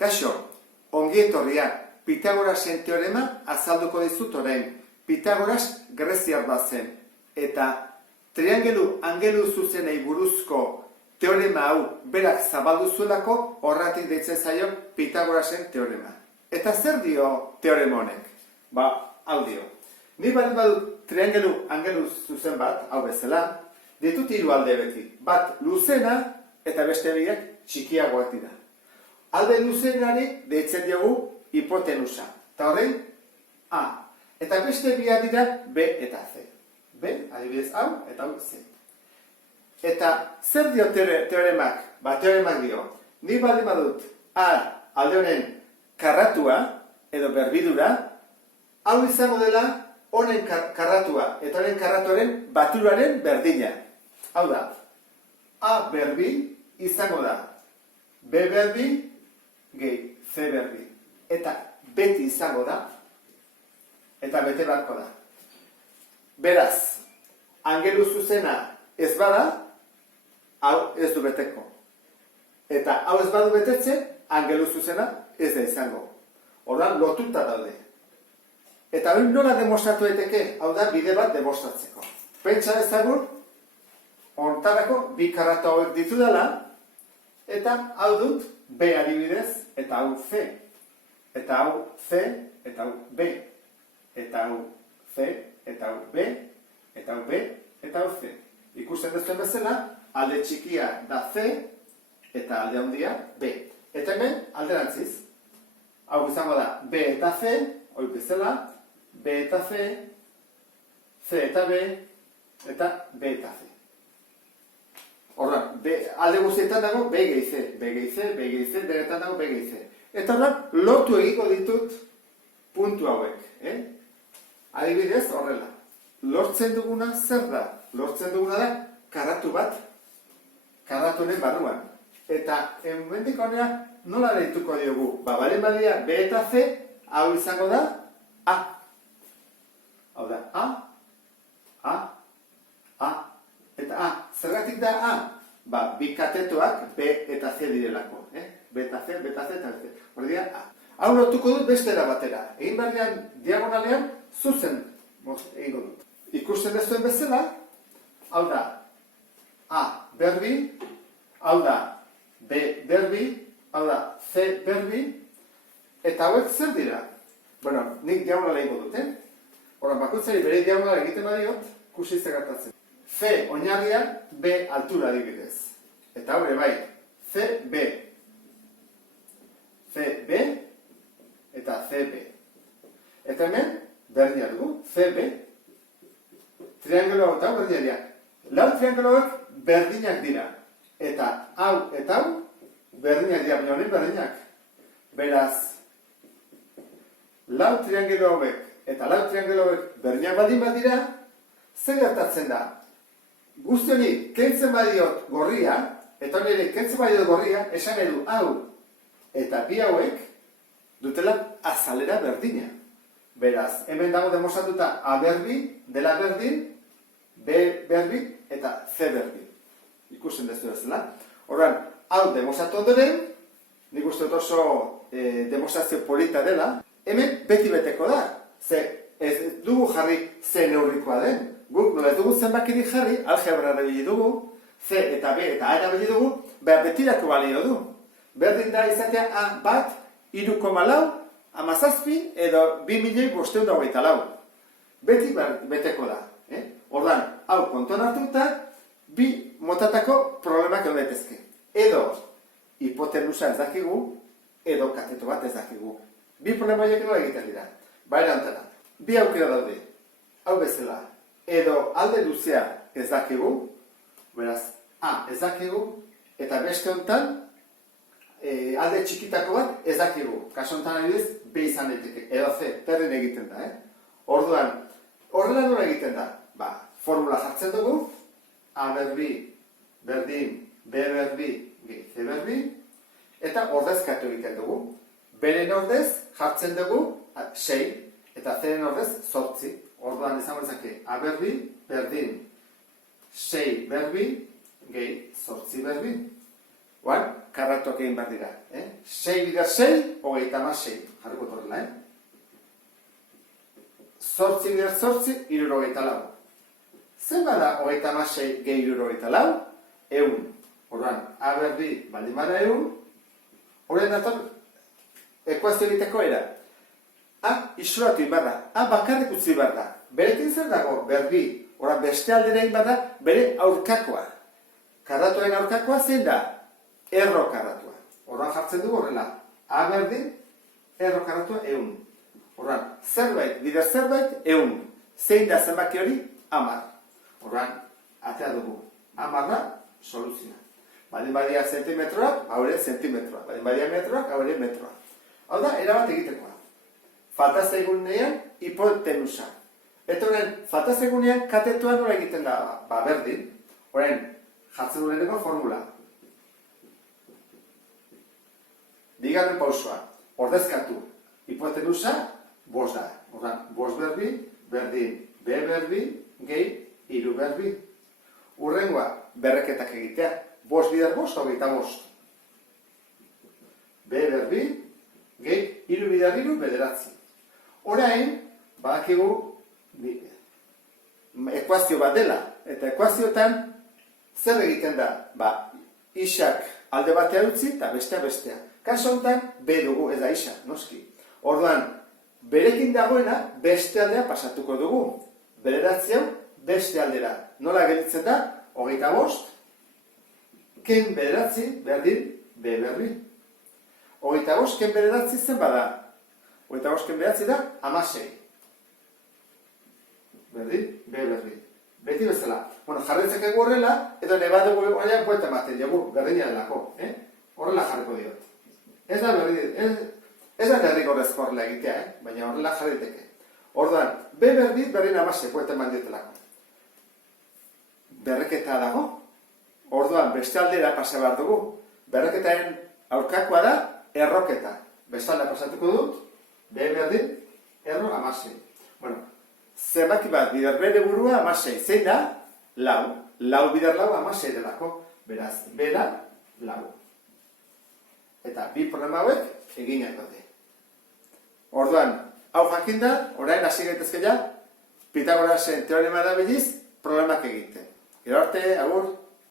Kaixo, ongi etorria, Pitagorasen teorema azalduko dizut orain. Pitagoras greziar bat zen, eta triangelu zuzenei buruzko teorema hau berak zabaldu zuelako horratik deitzen zaio Pitagorasen teorema. Eta zer dio teorema honek? Hau dio. Ni baldin badut triangelu zuzen bat, hau bezala, ditut hiru alde beti. Bat luzena eta beste biak txikiagoak dira. Alde luzenari deitzen diogu hipotenusa. Eta horrein, A. Eta beste biak dira B eta C. B, adibidez hau, eta hau C. Eta zer dio teoremak? Teoremak dio. Ni baldin badut A alde honen karratua, edo berbidura, hau izango dela honen karratua, eta honen karratuaren baturaren berdina. Hau da, A berbi izango da B berbi gehi C berbi. Eta beti izango da, eta bete beharko da. Beraz, angelu zuzena ez bada, hau ez du beteko. Eta hau ez badu betetzen, angelu zuzena ez da izango. Horren lotuta daude. Eta hori nola demostratu daiteke, hau da bide bat demostratzeko. Pentsa ezagun, hontarako bi karratu hauek ditu dela, eta hau dut B adibidez, eta hau C. Eta hau C, eta hau B. Eta hau C, eta hau B, eta hau B, eta hau C. Ikusten duzuen bezala, alde txikia da C, eta alde handia B. Eta hemen alderantziz. Hau izango da B eta C, hori bezala, B eta C, C eta B, eta B eta C. Horren, alde guztietan dago B gehi C, B gehi C, B gehi C, beretan dago B gehi C. Eta horren, lotu egiko ditut puntu hauek. Adibidez, horrela. Lortzen duguna zer da? Lortzen duguna da karratu bat, karratu honen barruan. Eta hemendik honera nola deituko diogu? Balen badia B eta C, hau izango da A. Hau da A, A, A, eta A. Zergatik da A? Bi katetoak B eta C direlako. B eta C, B eta C, eta B. Hori dira A. Hau lotuko dut bestera batera. Egin berdean, diagonalean, zuzen egingo dut. Ikusten dezuen bezala, hau da A berbi, hau da B berbi, hau da C berbi, eta hauek zer dira? Bueno, nik diagonala egingo dut, Horren, bakoitzari bere diagonala egiten badiot, ikusi gertatzen. C oinarria, B altura adibidez. Eta hau ere bai, C, B. C, B, eta C, B. Eta hemen, berdina dugu, C, B. Triangelo hau eta hau berdina dira. Lau triangelo hauek berdinak dira. Eta hau, berdinak dira, baina honen berdinak. Beraz, lau triangelo hauek, eta lau triangelo hauek berdinak baldin badira, zer gertatzen da? Guzti honi, kentzen badiot gorria, eta honi ere kentzen badiot gorria, esan edu hau, eta bi hauek, dutela azalera berdina. Beraz, hemen dago demostratuta A berbi, dela berdin, B berbi, eta C berbi. Ikusten dezu bezala. Horren, hau demostratu ondoren, nik uste dut oso demostrazio polita dela, hemen beti beteko da. Ze, ez dugu jarri C neurrikoa den. Guk, nola ez dugu zenbakirik jarri, algebra erabili dugu, C eta B eta A erabili dugu, betirako balio du. Berdin da izatea A bat, 3,4, 17 edo 2.524. Beti beteko da. Ordan, hau kontuan hartuta, bi motatako problemak egon daitezke. Edo hipotenusa ez dakigu, edo kateto bat ez dakigu. Bi problema horiek nola egiten dira. Baina ontara, bi aukera daude. Hau bezala, edo alde luzea ez dakigu, beraz, A ez dakigu, eta beste hontan, alde txikitako bat ez dakigu. Kaso honetan adibidez, B izan daiteke, edo C, berdin egiten da. Orduan, horrela nola egiten da? Formula jartzen dugu, A berbi, berdin, B berbi, gehi C berbi, eta ordezkatu egiten dugu. Beren ordez jartzen dugu 6, eta C-ren ordez 8. Orduan izango dezake A berbi, berdin, 6 berbi, gehi 8 berbi. Oan, karratuak egin behar dira. 6 bider 6, 36. Jarriko torrela, Zortzi bider zortzi, 74. Zer bada 36 gehi 74? 100. Orduan, A berdi baldin bada 100, horren dator, ekuazio egiteko era. A isolatu behar da, A bakarrik utzi behar da. Berekin zer dago, berdi, orduan beste aldera egin behar da, bere aurkakoa. Karratuaren aurkakoa zein da? Erro karratua. Orduan jartzen dugu horrela, A berdi, erro karratua 100. Orduan, zerbait, bider zerbait, 100. Zein da zenbaki hori? 10. Orduan, atea dugu. 10 da, soluzioa. Baldin badia zentimetroak, haure zentimetroak. Baldin badia metroak, haure metroak. Hau da, erabat egitekoa. Falta zaigunean, hipotenusa. Eta horren, falta zaigunean, katetua nola egiten da, berdin. Horren, jartzen dueneko formula. Bigarren pausoa, ordezkatu. Hipotenusa, 5 da. Horren, 5 berbi, berdin, B berbi, gehi, 3 berbi. Urrengoa, berreketak egitea. 5 bider 5, 25. B berbi, gehi, 3 bider 3, 9. Orain, badakigu ekuazio bat dela. Eta ekuazioetan, zer egiten da? Isak alde batea utzi eta bestea. Kaso honetan, B dugu, ez da isa, noski. Orduan, berekin dagoena, beste aldea pasatuko dugu. Bederatzi hau, beste aldera. Nola gelditzen da? 25. Ken bederatzi, berdin, B berri. 25, ken bederatzi zen bada. 25, ken bederatzi da, 16. Berdin, B berri. Beti bezala. Jarretzak egu horrela, edo neba dugu egoia buelta ematen dugu, berdina delako. Horrela jarriko diot. Ez da derrigorrezko horrela egitea, baina horrela jarriteke. Orduan, B berri, berdin 16, buelta eman dietelako. Berreketa dago. Orduan, beste aldera pasa behar dugu. Berreketaren aurkakoa da, erroketa. Beste aldera pasatuko dut, B berdin, erro 16. Zenbaki bat, bider bere burua 16. Zein da? Lau. Lau bider lau 16 delako. Beraz, B da, lau. Eta bi problema hauek eginak dute. Orduan, hau jakinda, orain hasi gaitezke ja, Pitagorasen teorema da biliz, problemak egiten. Gero arte, agur.